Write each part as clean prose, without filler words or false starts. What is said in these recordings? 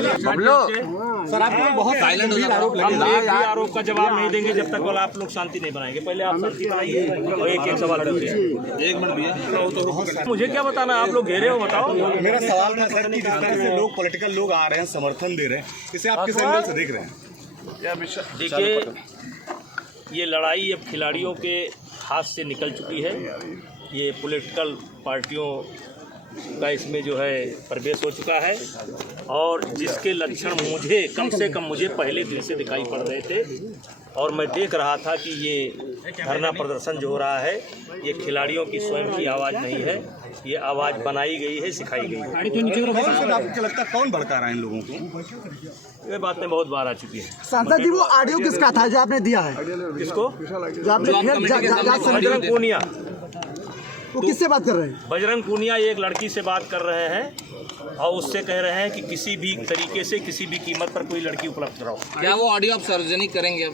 Sir आप बहुत silent आरोप आरोप का जवाब नहीं देंगे जब तक आप लोग शांति नहीं बनाएंगे। पहले आप शांति बनाइए और एक सवाल करिए। एक मिनट भैया, मुझे क्या बताना, आप लोग घेरे हो, बताओ। मेरा सवाल था सर कि जिस तरह से लोग पॉलिटिकल लोग आ रहे हैं, समर्थन दे रहे हैं, इसे आप किस एंगल से देख रहे हैं? देखिए, ये लड़ाई अब खिलाड़ियों के हाथ से निकल चुकी है। ये पॉलिटिकल पार्टियों का इसमें जो है प्रवेश हो चुका है और जिसके लक्षण मुझे कम से कम पहले दिन से दिखाई पड़ रहे थे और मैं देख रहा था कि ये धरना प्रदर्शन जो हो रहा है ये खिलाड़ियों की स्वयं की आवाज़ नहीं है, ये आवाज़ बनाई गई है, सिखाई गई है। आपको क्या लगता है कौन भड़का रहा है इन लोगों को? ये बातें बहुत बार आ चुकी है। सांसद जी, वो ऑडियो किसका था जो आपने दिया है? किसको? जो आपने बजरंग पूनिया। वो किससे बात कर रहे हैं? बजरंग पूनिया एक लड़की से बात कर रहे हैं और उससे कह रहे हैं कि किसी भी तरीके से किसी भी कीमत पर कोई लड़की उपलब्ध कराओ। क्या वो ऑडियो आप सार्वजनिक करेंगे?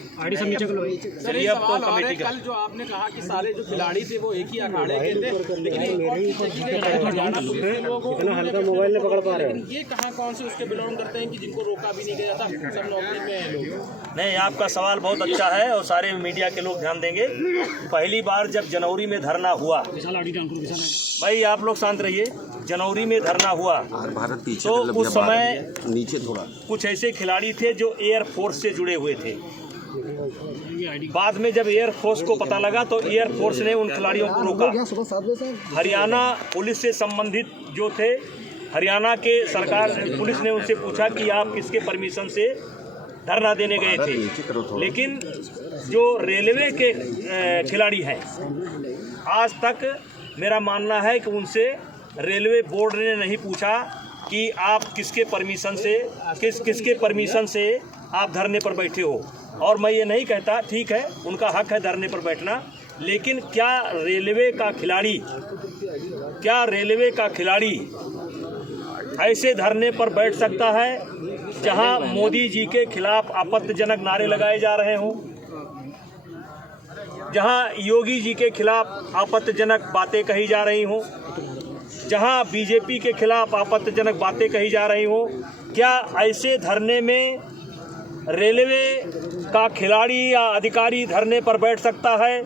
चलिए अब तो कमेटी का। कल जो आपने कहा कि सारे जो खिलाड़ी थे वो एक ही अखाड़े के थे, लेकिन मोबाइल ने पकड़ पा रहे हैं। ये कहाँ कौन से उसके बिलोंग करते हैं कि जिनको रोका भी नहीं गया था, सब नौकरी में हैं लोग? नहीं, आपका सवाल बहुत अच्छा है और सारे मीडिया के लोग ध्यान देंगे। पहली बार जब जनवरी में धरना हुआ, भाई आप लोग शांत रहिए, जनवरी में धरना हुआ तो उस समय नीचे थोड़ा कुछ ऐसे खिलाड़ी थे जो एयरफोर्स से जुड़े हुए थे। बाद में जब एयरफोर्स को पता लगा तो एयरफोर्स ने उन खिलाड़ियों को रोका। हरियाणा पुलिस से संबंधित जो थे, हरियाणा के सरकार पुलिस ने उनसे पूछा कि आप किसके परमिशन से धरना देने गए थे, लेकिन जो रेलवे के खिलाड़ी हैं आज तक मेरा मानना है कि उनसे रेलवे बोर्ड ने नहीं पूछा कि आप किसके परमिशन से आप धरने पर बैठे हो। और मैं ये नहीं कहता, ठीक है उनका हक है धरने पर बैठना, लेकिन क्या रेलवे का खिलाड़ी ऐसे धरने पर बैठ सकता है जहां मोदी जी के खिलाफ आपत्तिजनक नारे लगाए जा रहे हों, जहां योगी जी के खिलाफ आपत्तिजनक बातें कही जा रही हों, जहां बीजेपी के खिलाफ आपत्तिजनक बातें कही जा रही हों? क्या ऐसे धरने में रेलवे का खिलाड़ी या अधिकारी धरने पर बैठ सकता है?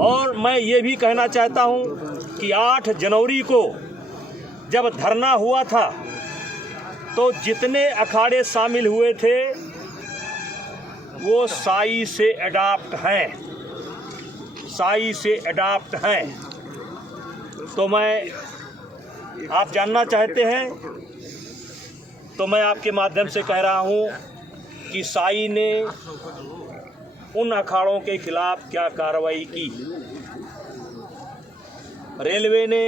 और मैं ये भी कहना चाहता हूं कि 8 जनवरी को जब धरना हुआ था तो जितने अखाड़े शामिल हुए थे वो साई से अडॉप्ट हैं। तो मैं, आप जानना चाहते हैं तो मैं आपके माध्यम से कह रहा हूं कि साई ने उन अखाड़ों के खिलाफ क्या कार्रवाई की, रेलवे ने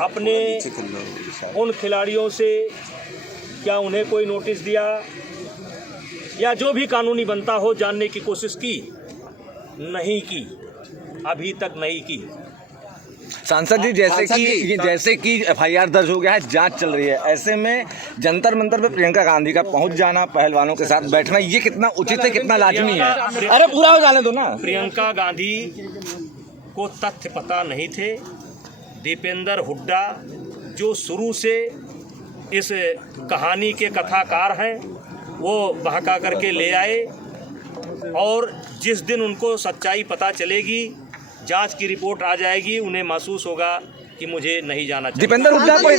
अपने उन खिलाड़ियों से क्या उन्हें कोई नोटिस दिया या जो भी कानूनी बनता हो जानने की कोशिश की? नहीं की, अभी तक नहीं की। सांसद जी, जैसे कि एफआईआर दर्ज हो गया है, जांच चल रही है, ऐसे में जंतर मंतर पे प्रियंका गांधी का पहुंच जाना, पहलवानों के साथ बैठना, ये कितना उचित है, कितना लाजमी है? अरे पूरा हो जाने दो ना। प्रियंका गांधी को तथ्य पता नहीं थे। दीपेंद्र हुड्डा जो शुरू से इस कहानी के कथाकार हैं वो बहका करके ले आए और जिस दिन उनको सच्चाई पता चलेगी, जांच की रिपोर्ट आ जाएगी, उन्हें महसूस होगा कि मुझे नहीं जाना चाहिए। दीपेंद्र हुड्डा को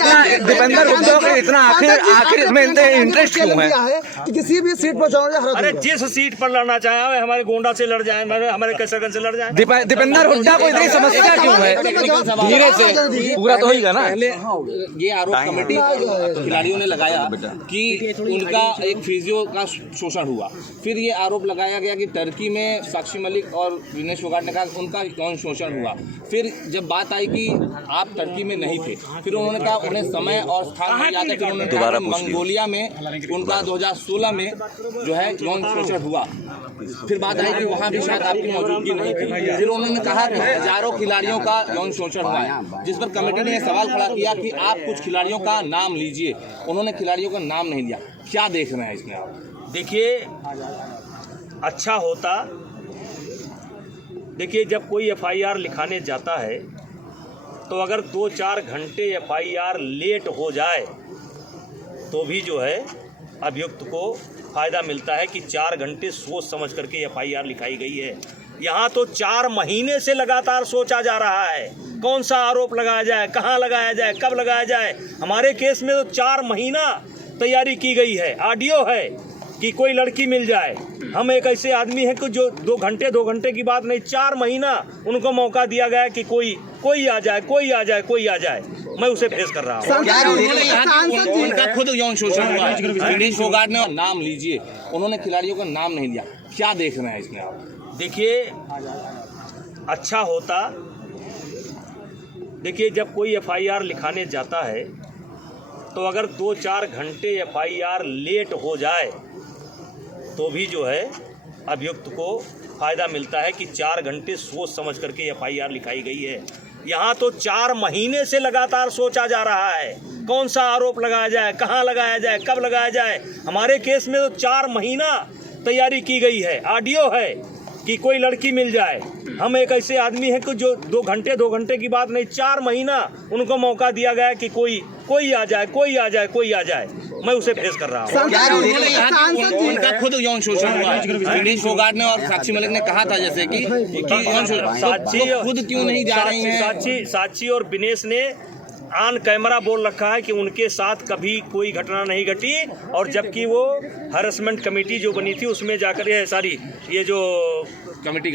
इतना आखिर में इंटरेस्ट क्यों है कि किसी भी सीट पर चुनाव? अरे जिस सीट पर लड़ना चाहे, हमारे गोंडा से लड़ जाए, हमारे कैसरगंज से लड़ जाए। दीपेंद्र हुड्डा को इतनी समस्या क्यों है? धीरे से पूरा तो होगा ना। पहले ये आरोप कमेटी खिलाड़ियों ने लगाया कि उनका एक फिजियो का शोषण हुआ, फिर ये आरोप लगाया गया कि टर्की में साक्षी मलिक और विनेश फोगाट ने कहा उनका यौन शोषण हुआ। फिर जब बात आई कि आप टर्की में नहीं थे, फिर उन्होंने कहा उन्हें समय और स्थान नहीं याद है, फिर उन्होंने कहा मंगोलिया में उनका 2016 में जो है यौन शोषण हुआ। फिर बात आई कि वहाँ भी शायद आपकी मौजूदगी नहीं थी। फिर उन्होंने कहा कि हजारों खिलाड़ियों का यौन शोषण हुआ है, जिस पर कमेटी ने सवाल खड़ा किया कि आप कुछ खिलाड़ियों का नाम लीजिए। उन्होंने खिलाड़ियों का नाम नहीं लिया। क्या देख रहे हैं इसमें आप? देखिए, अच्छा होता, देखिए जब कोई एफआईआर लिखाने जाता है तो अगर 2-4 घंटे एफआईआर लेट हो जाए तो भी जो है अभियुक्त को फ़ायदा मिलता है कि 4 घंटे सोच समझ करके FIR लिखाई गई है। यहाँ तो 4 महीने से लगातार सोचा जा रहा है कौन सा आरोप लगाया जाए, कहाँ लगाया जाए, कब लगाया जाए। हमारे केस में तो 4 महीना तैयारी की गई है। ऑडियो है कि कोई लड़की मिल जाए। हम एक ऐसे आदमी हैं कि जो 2 घंटे की बात नहीं, 4 महीना उनको मौका दिया गया कि कोई आ जाए, कोई आ जाए, कोई आ जाए। मैं उसे फेस कर रहा हूँ। उनका खुद यौन शोषण हुआ है। विनेश फोगाट ने नाम लीजिए, उन्होंने खिलाड़ियों का नाम नहीं लिया। क्या देख रहे हैं इसमें आप? देखिए, अच्छा होता, देखिए जब कोई FIR लिखाने जाता है तो अगर 2-4 घंटे FIR लेट हो जाए तो भी जो है अभियुक्त को फ़ायदा मिलता है कि 4 घंटे सोच समझ करके FIR लिखाई गई है। यहाँ तो 4 महीने से लगातार सोचा जा रहा है कौन सा आरोप लगाया जाए, कहाँ लगाया जाए, कब लगाया जाए। हमारे केस में तो 4 महीना तैयारी की गई है। ऑडियो है कि कोई लड़की मिल जाए। हम एक ऐसे आदमी हैं कि जो 2 घंटे की बात नहीं, 4 महीना उनको मौका दिया गया कि कोई आ जाए, कोई आ जाए, कोई आ जाए। मैं उसे फेस कर रहा हूँ। उनका खुद यौन शोषण हुआ है। विनेश फोगाट ने और साक्षी मलिक ने कहा था जैसे कि यौन शोषण, साक्षी खुद क्यों नहीं जा रही हैं? साक्षी और विनेश ने ऑन कैमरा बोल रखा है कि उनके साथ कभी कोई घटना नहीं घटी, और जबकि वो हरेसमेंट कमेटी जो बनी थी उसमें जाकर ये जो कमेटी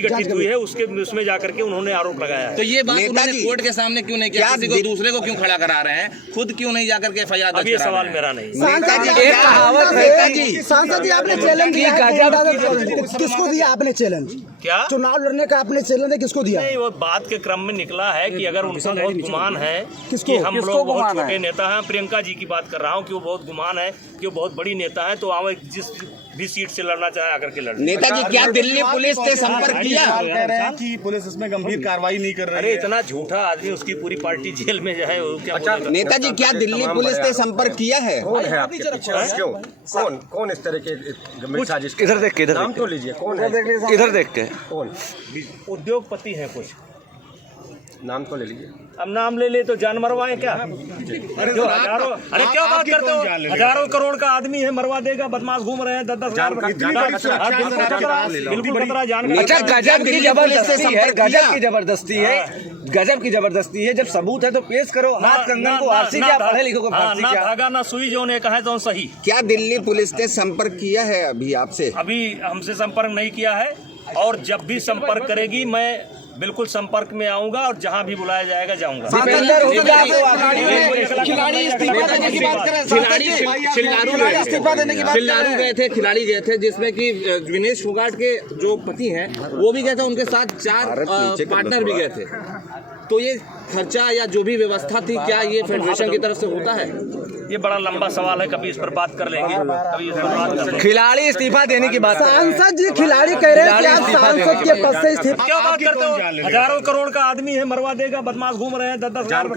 गठित हुई है उसमें जाकर के उन्होंने आरोप लगाया है। तो ये बात उन्होंने कोर्ट के सामने क्यों नहीं किया? किसी को दूसरे को क्यों खड़ा करा रहे हैं? खुद क्यों नहीं जाकर के FIR? अब ये सवाल मेरा नहीं। सांसद जी, आपने चैलेंज दिया है, किसको दिया आपने चैलेंज? क्या चुनाव लड़ने का आपने चैलेंज है, किसको दिया? नहीं, वो बात के क्रम में निकला है कि अगर उनको बहुत गुमान है किसको? कि हम लोग बहुत छोटे नेता हैं। प्रियंका जी की बात कर रहा हूँ कि वो बहुत गुमान है कि वो बहुत बड़ी नेता है, तो वहाँ जिस भी सीट से लड़ना चाहे आकर के लड़। नेताजी, क्या दिल्ली पुलिस ने संपर्क किया? कह रहे हैं कि पुलिस इसमें गंभीर कार्रवाई नहीं कर रही अरे है। इतना झूठा आदमी, उसकी पूरी पार्टी जेल में जो है वो क्या बोलेगा? नेताजी, क्या दिल्ली पुलिस ने संपर्क किया है? कौन है आपके पीछे? क्यों? कौन इस तरह के गंभीर साजिश? इधर देख के, इधर नाम तो लीजिए, कौन है? इधर देख के। कौन? उद्योगपति है कुछ, नाम तो ले लीजिए। अब नाम ले तो जान मरवाए क्या? जो हजारों, अरे क्या बात करते हो? हजारों करोड़ का आदमी है, मरवा देगा। बदमाश घूम रहे हैं 10-10 हजार। बिल्कुल खतरा जान। अच्छा, गजब की जबरदस्ती है, गजब की जबरदस्ती है, गजब की जबरदस्ती है। जब सबूत है तो पेश करो। हाथ कंगन को आरसी क्या, पढ़े लिखो को फांसी ना क्या? धागा ना सुई, जो ने कहा तो सही। क्या दिल्ली पुलिस ने संपर्क किया है अभी आपसे? अभी हमसे संपर्क नहीं किया है, और जब भी संपर्क करेगी मैं बिल्कुल संपर्क में आऊंगा, और जहां भी बुलाया जाएगा जाऊंगा। खिलाड़ी गए थे, खिलाड़ी गए थे जिसमें कि विनेश फोगाट के जो पति हैं वो भी गए थे, उनके साथ 4 पार्टनर भी गए थे। तो ये खर्चा या जो भी व्यवस्था थी, क्या ये फेडरेशन की तरफ से होता है? ये बड़ा लंबा सवाल है, कभी इस पर बात कर लेंगे, कभी इस पर बात कर लेंगे। खिलाड़ी इस्तीफा देने की बात। सांसद जी, खिलाड़ी कह रहे हैं कि आप सांसद के पद से इस्तीफा। क्या बात करते हो? हजारों करोड़ का आदमी है, मरवा देगा। बदमाश घूम रहे हैं 10-10 हजार।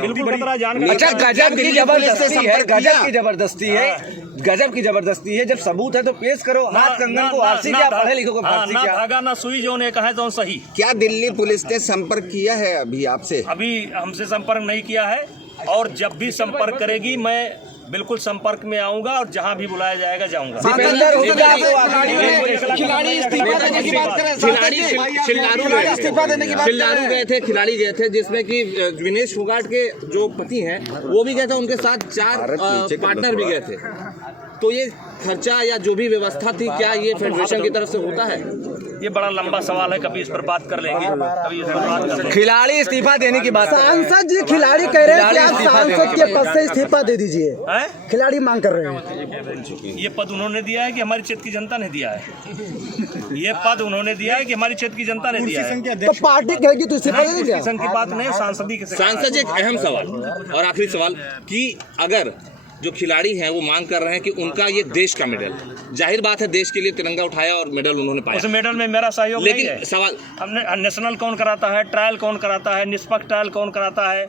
बिल्कुल खतरा जान। अच्छा, गजब की जबरदस्ती है, गजब की जबरदस्ती है, गजब की जबरदस्ती है। जब सबूत है तो पेश करो। हाथ कंगन को आरसी क्या, पढ़े लिखो को फांसी ना क्या? धागा ना सुई, जो ने कहा तो सही। क्या दिल्ली पुलिस ने संपर्क किया है अभी आपसे? अभी हमसे संपर्क नहीं किया है, और जब भी संपर्क करेगी मैं बिल्कुल संपर्क में आऊंगा, और जहां भी बुलाया जाएगा जाऊंगा। खिलाड़ी गए थे, खिलाड़ी गए थे जिसमें कि विनेश फोगाट के जो पति हैं वो भी गए थे, उनके साथ 4 पार्टनर भी गए थे। तो ये खर्चा या जो भी व्यवस्था थी, क्या ये फेडरेशन की तरफ से होता है? ये बड़ा लंबा सवाल है, कभी इस पर बात कर लेंगे, कभी इस पर बात कर लेंगे। खिलाड़ी इस्तीफा देने की बात। सांसद जी, खिलाड़ी कह रहे हैं कि आप सांसद के पद से इस्तीफा दे दीजिए। हैं? खिलाड़ी मांग कर रहे हैं। ये पद उन्होंने दिया है कि हमारी क्षेत्र की जनता ने दिया है? ये पद उन्होंने दिया है कि हमारी क्षेत्र की जनता ने दिया है? तो पार्टी कहेगी तो इस्तीफा देंगे क्या? संघ की बात नहीं, सांसदी की। सांसद, एक अहम सवाल और आखिरी सवाल कि अगर जो खिलाड़ी हैं वो मांग कर रहे हैं कि उनका ये देश का मेडल, जाहिर बात है देश के लिए तिरंगा उठाया और मेडल उन्होंने पाया, उस मेडल में मेरा सहयोग नहीं है। लेकिन सवाल, हमने नेशनल कौन कराता है, ट्रायल कौन कराता है, निष्पक्ष ट्रायल कौन कराता है,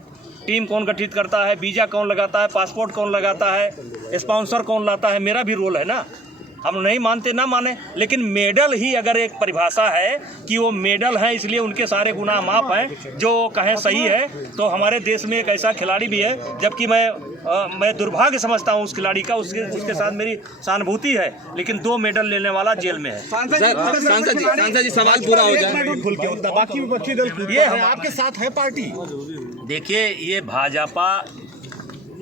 टीम कौन गठित करता है, वीजा कौन लगाता है, पासपोर्ट कौन लगाता है, स्पॉन्सर कौन लाता है, मेरा भी रोल है ना। हम नहीं मानते ना माने, लेकिन मेडल ही अगर एक परिभाषा है कि वो मेडल हैं इसलिए उनके सारे गुनाह माफ हैं, जो कहें सही है, तो हमारे देश में एक ऐसा खिलाड़ी भी है, जबकि मैं दुर्भाग्य समझता हूँ उस खिलाड़ी का, उसके साथ मेरी सहानुभूति है, लेकिन 2 मेडल लेने वाला जेल में है। सांसद जी सवाल पूरा हो जाए। खुल के होता, बाकी विपक्षी दल खुल ये के आपके साथ है पार्टी। देखिए, ये भाजपा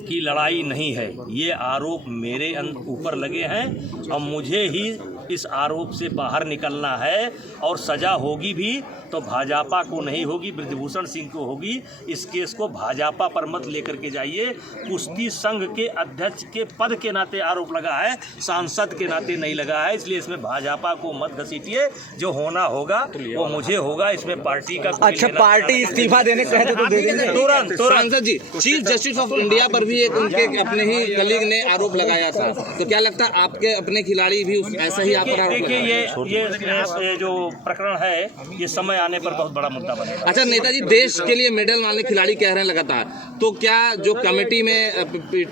की लड़ाई नहीं है, ये आरोप मेरे ऊपर लगे हैं और मुझे ही इस आरोप से बाहर निकलना है, और सजा होगी भी तो भाजपा को नहीं होगी, ब्रजभूषण सिंह को होगी। इस केस को भाजपा पर मत लेकर के जाइए। कुश्ती संघ के अध्यक्ष के पद के नाते आरोप लगा है, सांसद के नाते नहीं लगा है, इसलिए इसमें भाजपा को मत घसीटिए। जो होना होगा वो मुझे होगा, इसमें पार्टी का अच्छा, पार्टी इस्तीफा देने कहते तो दे देंगे तुरंत। सांसद जी, चीफ जस्टिस ऑफ इंडिया पर भी एक उनके अपने ही कलीग ने आरोप लगाया था, तो क्या लगता है आपके अपने खिलाड़ी भी ऐसा ही आप पर आरोप देखिए, लगाएंगे? ये जो प्रकरण है, ये समय आने पर बहुत बड़ा मुद्दा बनेगा। अच्छा नेताजी, देश के लिए मेडल वाले खिलाड़ी कह रहे हैं लगातार, तो क्या जो कमेटी में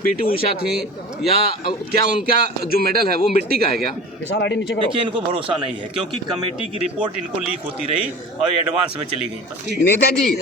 पीटी उषा थी, या क्या उनका जो मेडल है वो मिट्टी का है क्या? देखिए, इनको भरोसा नहीं है, क्योंकि कमेटी की रिपोर्ट इनको लीक होती रही और एडवांस में चली गई। नेताजी